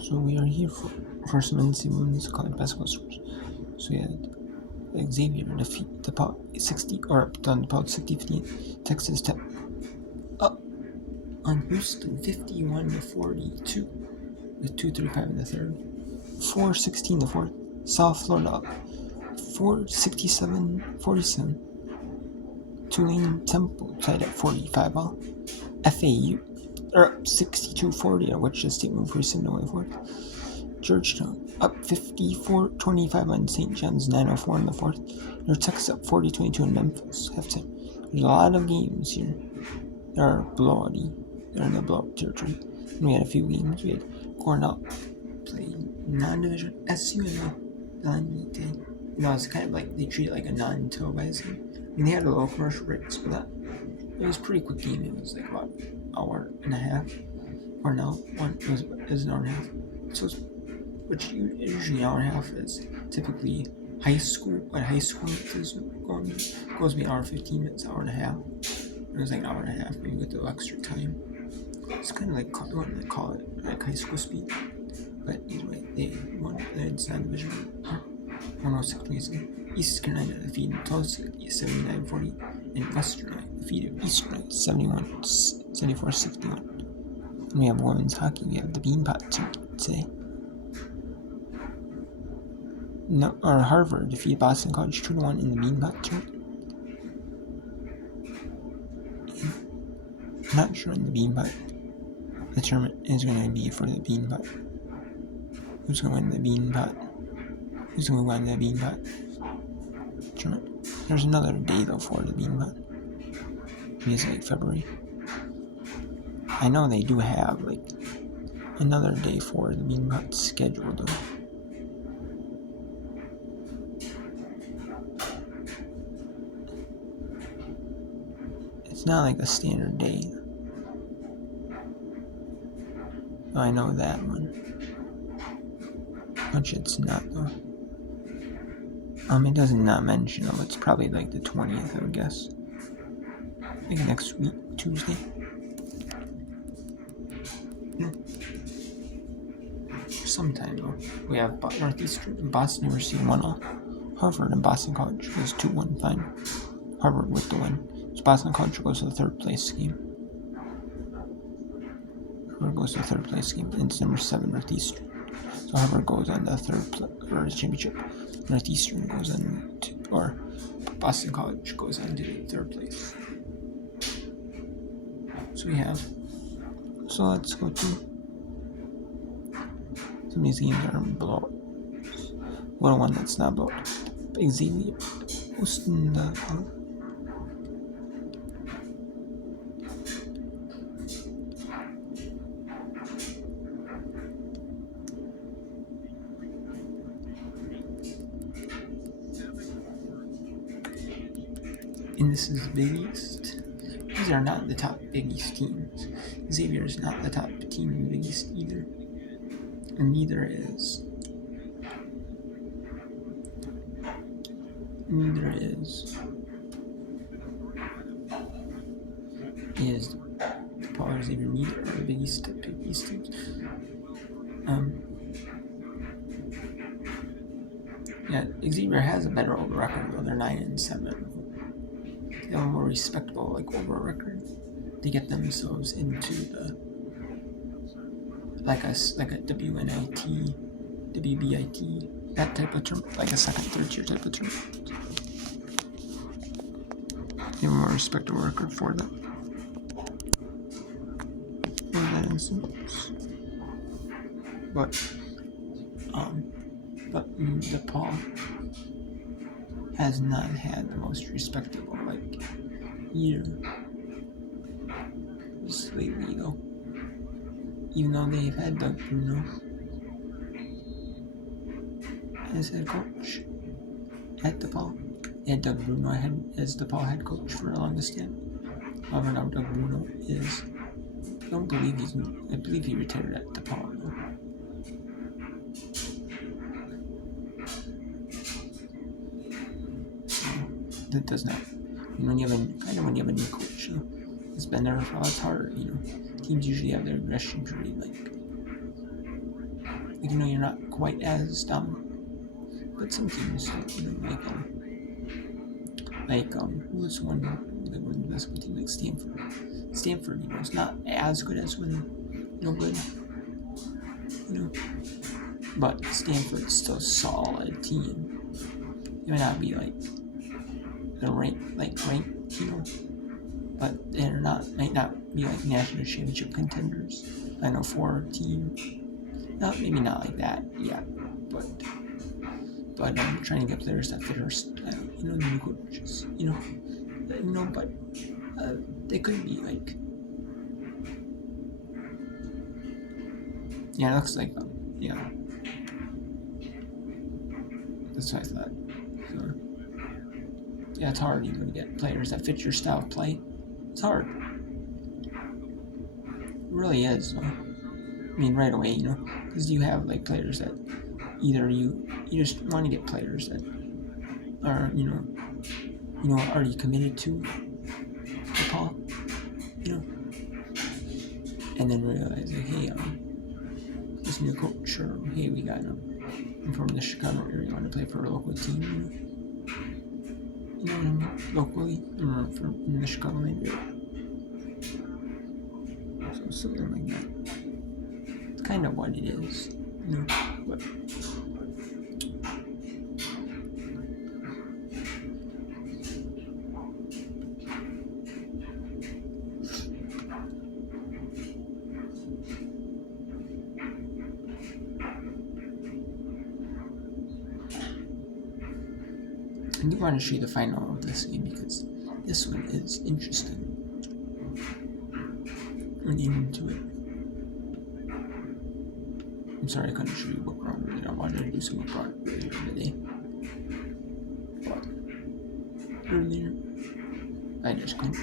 So we are here for some NCAA women's college basketball scores. So we had Xavier defeat DePaul 60 or done DePaul 60-58. Texas Tech up on Houston 51-42 with 2:35 in the third. 4:16 the fourth. South Florida up 467-47. Tulane Temple tied at 45 all. FAU are up 62-40 at Wichita State move recent away fourth. Georgetown up 54-25 on St. John's 9:04 in the fourth. North Texas up 40-22 in Memphis halftime. There's a lot of games here that are blowout-y. They're in the blowout territory. And we had a few games. We had Cornell play non-division SUNL day. It's kind of like they treat it like a non-televised game. I mean, they had a little commercial breaks, but it was a pretty quick game. It was like about an hour and a half. Cornell it was an hour and a half. So it's which usually an hour and a half is typically high school. What high school goes to be an hour and 15 minutes, hour and a half. It was like an hour and a half, maybe with the extra time. It's kind of like I wouldn't really call it like high school speed, but anyway, they won the Inside Division 106-27. East Carolina defeated Tulsa 79-40, and Western Carolina defeated Eastern 74-61. And we have women's hockey. We have the Beanpot team today. Harvard defeated Boston College 2-1 in the Beanpot tournament. I'm not sure in the Beanpot the tournament is going to be for the Beanpot. Who's going to win the Beanpot? Who's going to win the Beanpot tournament? There's another day though for the Beanpot. Maybe it's like February. I know they do have like another day for the Beanpot scheduled though. It's not like a standard day. Oh, I know that one. Which it's not though. It doesn't not mention them. It's probably like the 20th, I would guess. I think next week, Tuesday. Sometime though. We have Northeastern and Boston University 1-0. Harvard and Boston College was 2-1 final. Harvard with the win. So Boston College goes to the third place game. Harvard goes to the third place game. And it's number 7 Northeastern. So Harvard goes on the third championship. Northeastern goes on to, or Boston College goes on to the third place. So we have. So let's go to. Some of these games are blowout. One that's not blowout. Xavier hosting the. And this is Big East. These are not the top Big East teams. Xavier is not the top team in the Big East either. And neither is DePaul or Xavier. Neither are the Big East teams. Yeah, Xavier has a better over record though. They're 9-7. They have a more respectable over record. They get themselves into the like a WNIT, WBIT, that type of tournament, like a second, third tier type of tournament. They have a more respectable record for them. In that instance. But DePaul has not had the most respectable year just lately though. Even though they've had Doug Bruno as head coach at DePaul. They had Doug Bruno as DePaul head coach for the longest time. However, now Doug Bruno is. I believe he retired at DePaul though. That does not. When you have a new coach, it's been there for a while. It's harder, Teams usually have their regression period like, you're not quite as dominant. But some teams, who was one that won the basketball team, like Stanford. Stanford, is not as good as when, good, but Stanford's still a solid team. It might not be like the ranked, but they're not, might not be like national championship contenders. I know for a team, maybe not like that yet, but I'm trying to get players that fit our style, the new coaches, but they could be like, it looks like that's what I thought. So, it's hard, to get players that fit your style of play. It's hard. It really is. Right away, because you have like players that either you just want to get players that are, already committed to the call, and then realize like, hey, this new coach, or hey, we got I'm from the Chicago area, I want to play for a local team, locally, or from the Chicago area. So something like that. It's kind of what it is, but I do want to show you the final of this game because this one is interesting. We're getting into it. I'm sorry I couldn't show you what brought earlier. I wanted to do some what brought earlier today. But earlier, I just couldn't.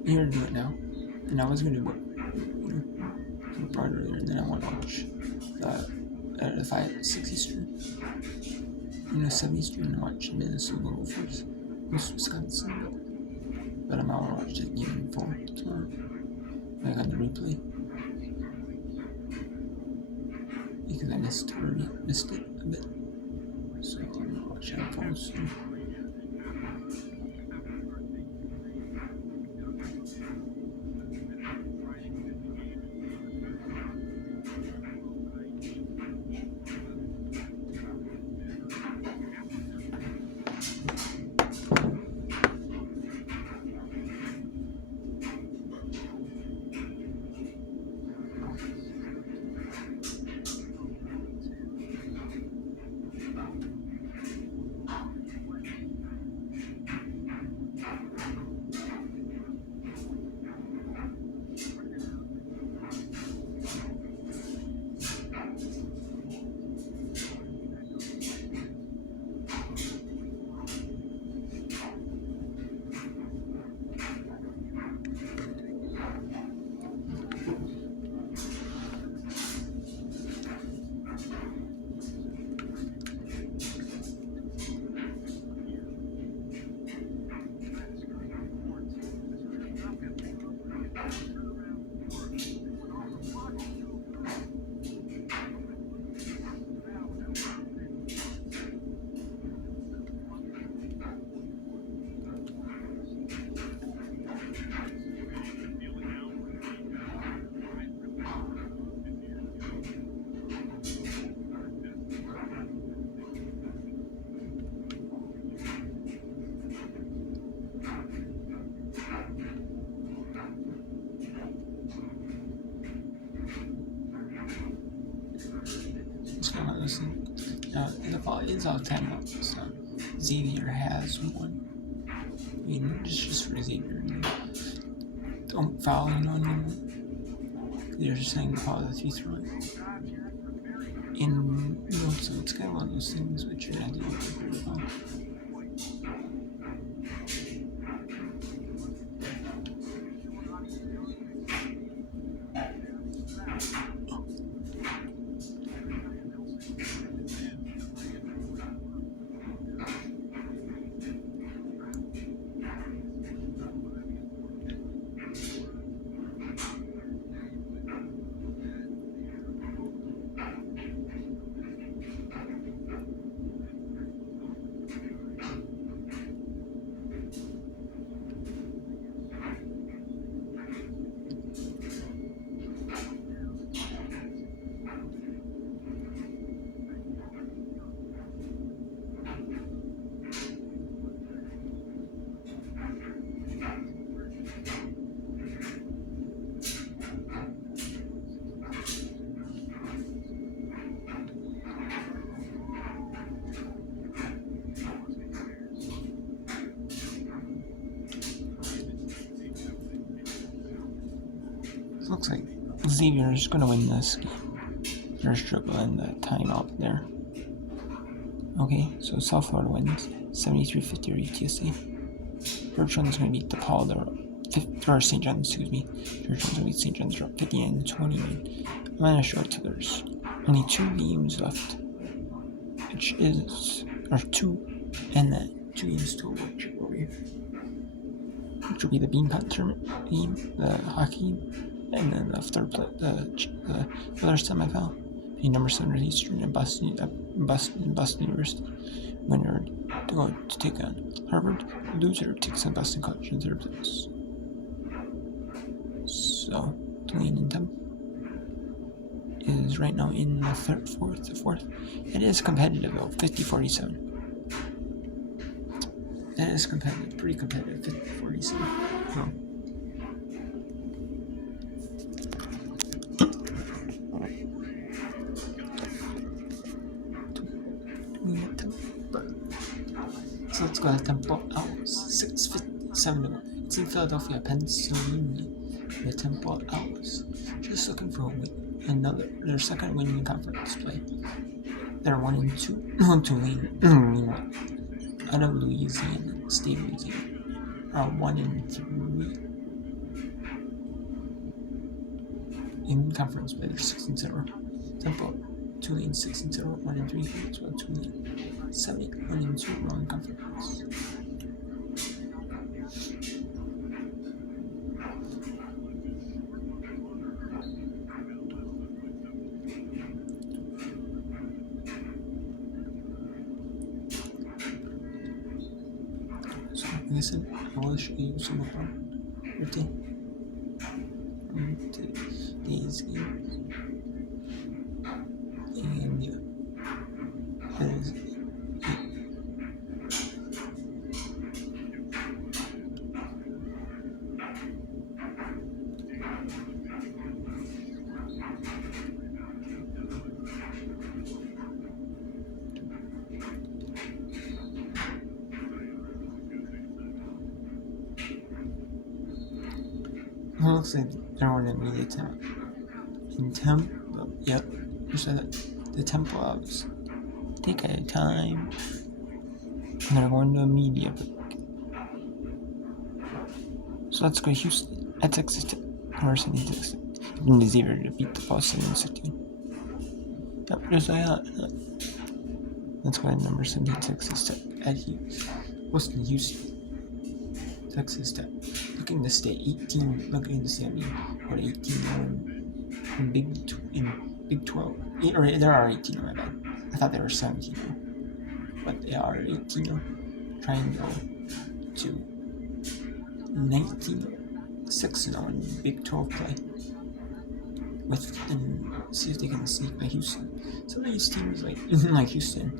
I'm here to do it now. And I was going to do what brought earlier, and then I want to watch the 6 Eastern, 7 Eastern, and watch Minnesota Gophers, Wisconsin, but I'm out to watch that game in full tomorrow, like on the replay, because I missed it a bit, so I'm going to watch that in full soon. The ball is all timeout, so Xavier has one. Just for Xavier. Don't foul, anymore. They're just saying foul if you throw it. And, so it's kind of one of those things which you're not doing very well. Looks like Xavier's gonna win this game. They're struggling the timeout there. Okay, so South Florida wins 73-50 over UTSA. Bertrand's gonna beat DePaul. Or St. John's, excuse me. Bertrand's gonna beat St. John's. They're up 59-21. I'm gonna show it to there's only 2 games left, which is or 2, and then 2 games to which will be the Beanpot tournament game, the hockey game, and then the third play, the other semifinal. The number 7 Northeastern and Boston University. Winner to go to take on Harvard. Loser takes on Boston College in 3rd place. So Tulane and Temple is right now in the fourth. It is competitive though, 50-47. That is competitive, pretty competitive, 50-47. Oh. So let's go to Temple Owls, 6:57. It's in Philadelphia, Pennsylvania. The Temple Owls just looking for a win, their second win in conference play. They're 1-2. Tulane, out of Louisiana, State of Louisiana, are 1-3 in conference play. They're 6-0. Temple, Tulane 6-0, 1-3. As well, Tulane 1-2 wrong conference. So, like I said, I will show you some of our routine from today's games. And yeah, that is it. It looks like they're on a media tab. In Temple, yep, you said that. The Temple Owls take a time. And they're going to a media break. So let's go to Houston at Texas Tech. Emerson in Texas Tech. And Xavier to beat the Boston in 16. Yep, just like that. Let's go ahead and number 17 Texas Tech at Houston. Texas Tech. Looking to stay 18. Looking to stay, 18 in Big 12. Or there are 18, my bad. I thought there were 17, but they are 18. Trying to go to 19, 6-0 in Big 12 play. And see if they can sneak by Houston. Some of these teams, like Houston,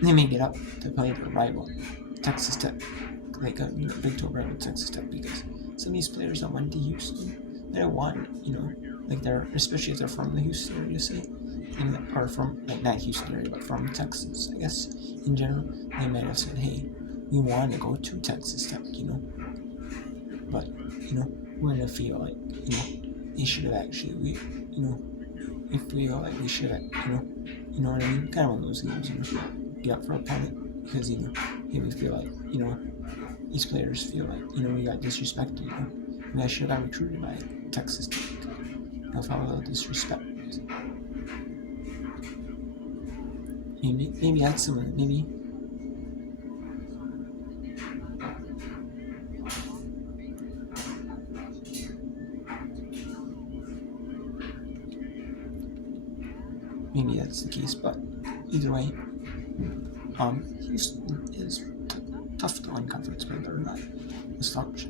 they may get up to play their rival, Texas Tech, like a Big 12 rival, Texas Tech, because some of these players that went to Houston, they don't want, like they're, especially if they're from the Houston area, say, or from, like, not Houston area, but from Texas, I guess, in general, they might have said, hey, we want to go to Texas Tech, but, we're gonna feel like, they should have actually, if we feel like we should have, you know what I mean, kind of one of those games, get up for opponent, because, hey, we feel like, these players feel like, we got disrespected, and I should have got recruited by Texas Tech, if I was disrespect. Maybe that's someone, maybe that's the case, but either way, Houston is tough to win conference, but they're not a slouch.